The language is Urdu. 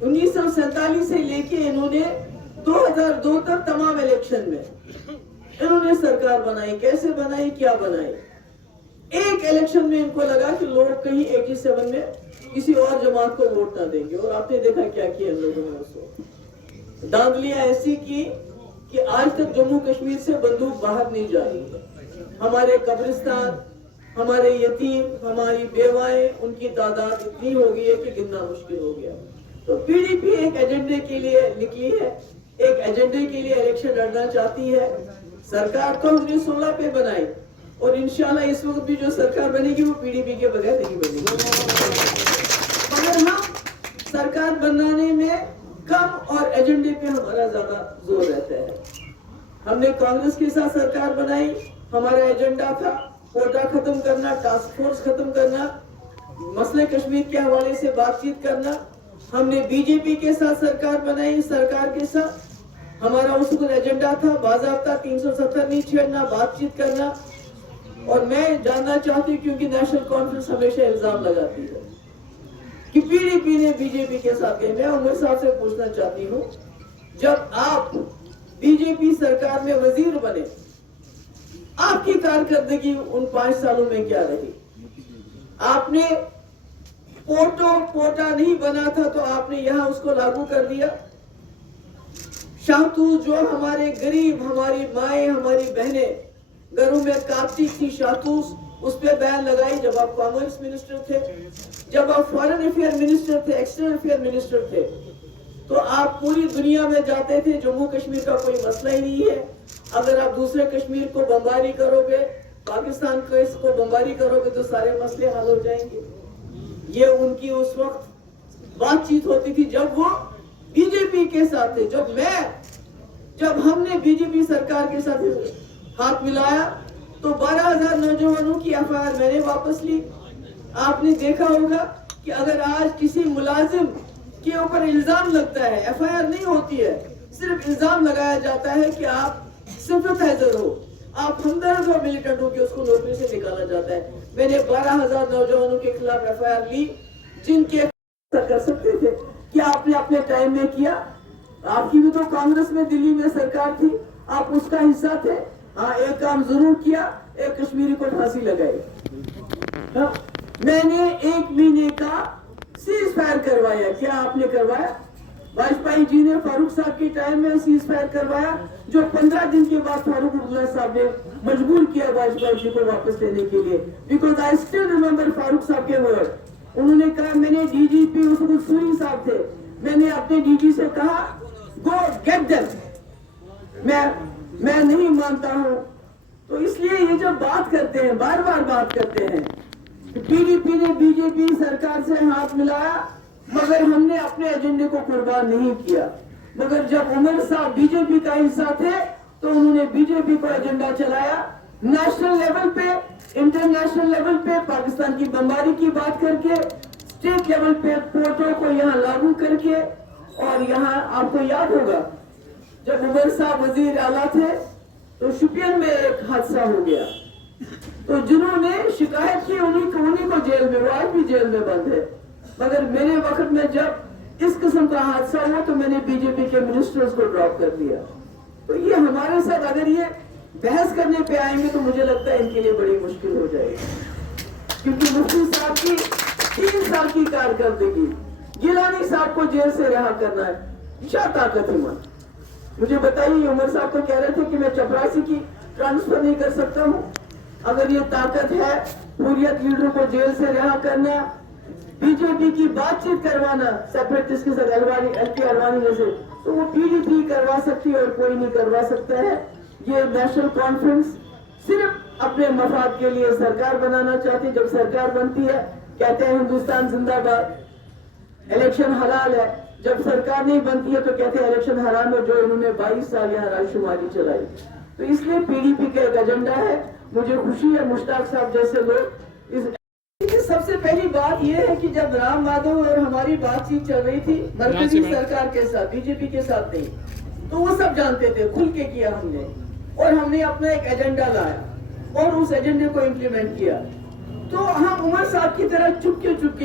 1947 سے لے کے انہوں نے 2002 تک تمام الیکشن میں انہوں نے سرکار بنائی. کیسے بنائی, کیا بنائی؟ ایک الیکشن میں ان کو لگا کہ لوگ کہیں 87 میں کسی اور جماعت کو ووٹ نہ دیں گے, اور آپ نے دیکھا کیا کیا ان لوگوں نے. اس وقت داندلیاں ایسی کی کہ آج تک جموں کشمیر سے بندوق باہر نہیں جا رہی ہے. ہمارے قبرستان, ہمارے یتیم, ہماری بیوائیں, ان کی تعداد اتنی ہو گئی ہے کہ گننا مشکل ہو گیا. تو پی ڈی پی ایک ایجنڈے کے لیے نکلی ہے, ایک ایجنڈے کے لیے الیکشن لڑنا چاہتی ہے. سرکار تو ہم نے 16 پہ بنائی, اور انشاءاللہ اس وقت بھی جو سرکار بنے گی وہ پی ڈی پی کے بغیر نہیں بنے گی. مگر ہم سرکار بنانے میں کم اور ایجنڈے پہ ہمارا زیادہ زور رہتا ہے. ہم نے کانگریس کے ساتھ سرکار بنائی, ہمارا ایجنڈا تھا کوٹا ختم کرنا, ٹاسک فورس ختم کرنا, مسئلہ کشمیر کے حوالے سے بات چیت کرنا. ہم نے بی جے پی کے ساتھ سرکار بنائی, سرکار کے ساتھ ہمارا اس وقت ایجنڈا تھا باضابطہ 370 نہیں چھیڑنا, بات چیت کرنا. اور میں جاننا چاہتی ہوں, کیونکہ نیشنل کانفرنس ہمیشہ الزام لگاتی ہے کہ پی ڈی پی نے بی جے پی کے ساتھ گئی. میں عمر صاحب سے پوچھنا چاہتی ہوں, جب آپ بی جے پی سرکار میں وزیر بنے, آپ کی کارکردگی ان 5 سالوں میں کیا رہی؟ آپ نے کوٹا نہیں بنا تھا تو آپ نے یہاں اس کو لاگو کر دیا. شاہتوت جو ہمارے غریب, ہماری مائیں, ہماری بہنیں گھروں میں کاپتی تھی, شاہتوت اس پہ بین لگائی جب آپ کامرس منسٹر تھے, جب آپ فارن افیئر منسٹر تھے, ایکسٹرنل افیئر منسٹر تھے, تو آپ پوری دنیا میں جاتے تھے. جموں کشمیر کا کوئی مسئلہ ہی نہیں ہے. اگر آپ دوسرے کشمیر کو بمباری کرو گے, پاکستان کو بمباری کرو گے تو سارے مسئلے حل ہو جائیں گے. یہ ان کی اس وقت بات چیت ہوتی تھی جب وہ بی جے پی کے ساتھ تھے. جب ہم نے بی جے پی سرکار کے ساتھ ہاتھ ملایا تو 12,000 نوجوانوں کی ایف آئی آر میں نے واپس لی. آپ نے دیکھا ہوگا کہ اگر آج کسی ملازم کے اوپر الزام لگتا ہے, ایف آئی آر نہیں ہوتی ہے, صرف الزام لگایا جاتا ہے کہ آپ سمپتھائزر ہو, آپ ہمدرد ہو ملیٹنٹ ہو, کہ اس کو نوکری سے نکالا جاتا ہے. میں نے 12,000 نوجوانوں کے خلاف ایف آئی آر لی جن کے کر سکتے تھے. کیا آپ نے اپنے ٹائم میں کیا؟ آپ کی بھی تو کانگریس میں دلی میں سرکار تھی, آپ اس کا حصہ تھے. ہاں, ایک کام ضرور کیا, ایک کشمیری کو پھانسی لگائی. میں نے 1 مہینے کا سیز فائر کروایا. کیا آپ نے کروایا؟ واجپئی جی نے فاروق صاحب کے ٹائم میں سیز فائر کروایا, جو 15 دن کے بعد فاروق عبداللہ صاحب نے مجبور کیا واجپئی جی کو واپس لینے کے لیے. بیکاز آئی اسٹل ریمبر فاروق صاحب کے ورڈ. انہوں نے کہا, میں نے ڈی جی پی اس وقت سوری صاحب تھے, میں نے اپنے ڈی جی سے کہا گو گیٹ دیم, میں نہیں مانتا ہوں. تو اس لیے یہ جب بات کرتے ہیں, بار بار بات کرتے ہیں, پی ڈی پی نے بی جے پی سرکار سے ہاتھ ملایا مگر ہم نے اپنے ایجنڈے کو قربان نہیں کیا. مگر جب عمر صاحب بی جے پی کا حصہ تھے تو انہوں نے بی جے پی کو ایجنڈا چلایا. نیشنل لیول پہ, انٹرنیشنل لیول پہ پاکستان کی بمباری کی بات کر کے, اسٹیٹ لیول پہ کوٹوں کو یہاں لاگو کر کے. اور یہاں آپ کو یاد ہوگا جب عمر صاحب وزیر اعلیٰ تھے تو شپین میں ایک حادثہ ہو گیا, تو جنہوں نے شکایت کی انہیں کو جیل میں, وہ آج بھی جیل میں بند ہے. مگر میرے وقت میں جب اس قسم کا حادثہ ہوا تو میں نے بی جے پی کے منسٹرز کو ڈراپ کر دیا. تو یہ ہمارے ساتھ اگر یہ بحث کرنے پہ آئیں گے تو مجھے لگتا ہے ان کے لیے بڑی مشکل ہو جائے گی, کیونکہ مفتی صاحب کی 3 سال کی کارکردگی, گیلانی صاحب کو جیل سے رہا کرنا ہے, کیا طاقت ہے. مجھے بتائیے, عمر صاحب تو کہہ رہے تھے کہ میں چپراسی کی ٹرانسفر نہیں کر سکتا ہوں. اگر یہ طاقت ہے حریت لیڈروں کو جیل سے رہا کرنا, بی جے پی کی بات چیت کروانا سیپریٹسٹ کے ساتھ, ایل کے اڈوانی جیسے, تو وہ پی ڈی پی کروا سکتی ہے اور کوئی نہیں کروا سکتا ہے. یہ نیشنل کانفرنس صرف اپنے مفاد کے لیے سرکار بنانا چاہتی ہے. جب سرکار بنتی ہے کہتے ہیں ہندوستان زندہ باد, الیکشن حلال ہے. جب سرکار نہیں بنتی ہے تو کہتے ہیں الیکشن حرام ہے, جو انہوں نے 22 سال یہاں رائے شماری چلائی. تو اس لیے پی ڈی پی کا ایک ایجنڈا ہے. مجھے خوشی ہے مشتاق صاحب جیسے لوگ اس سب سے پہلی بات یہ ہے کہ جب رام مادھو اور ہماری بات چیت چل رہی تھی مرکزی سرکار کے ساتھ, بی جے پی کے ساتھ نہیں, تو وہ سب جانتے تھے, کھل کے کیا ہم نے, اور ہم نے اپنا ایک ایجنڈا لایا اور اس ایجنڈے کو امپلیمنٹ کیا. تو ہم عمر صاحب کی طرح چپ کے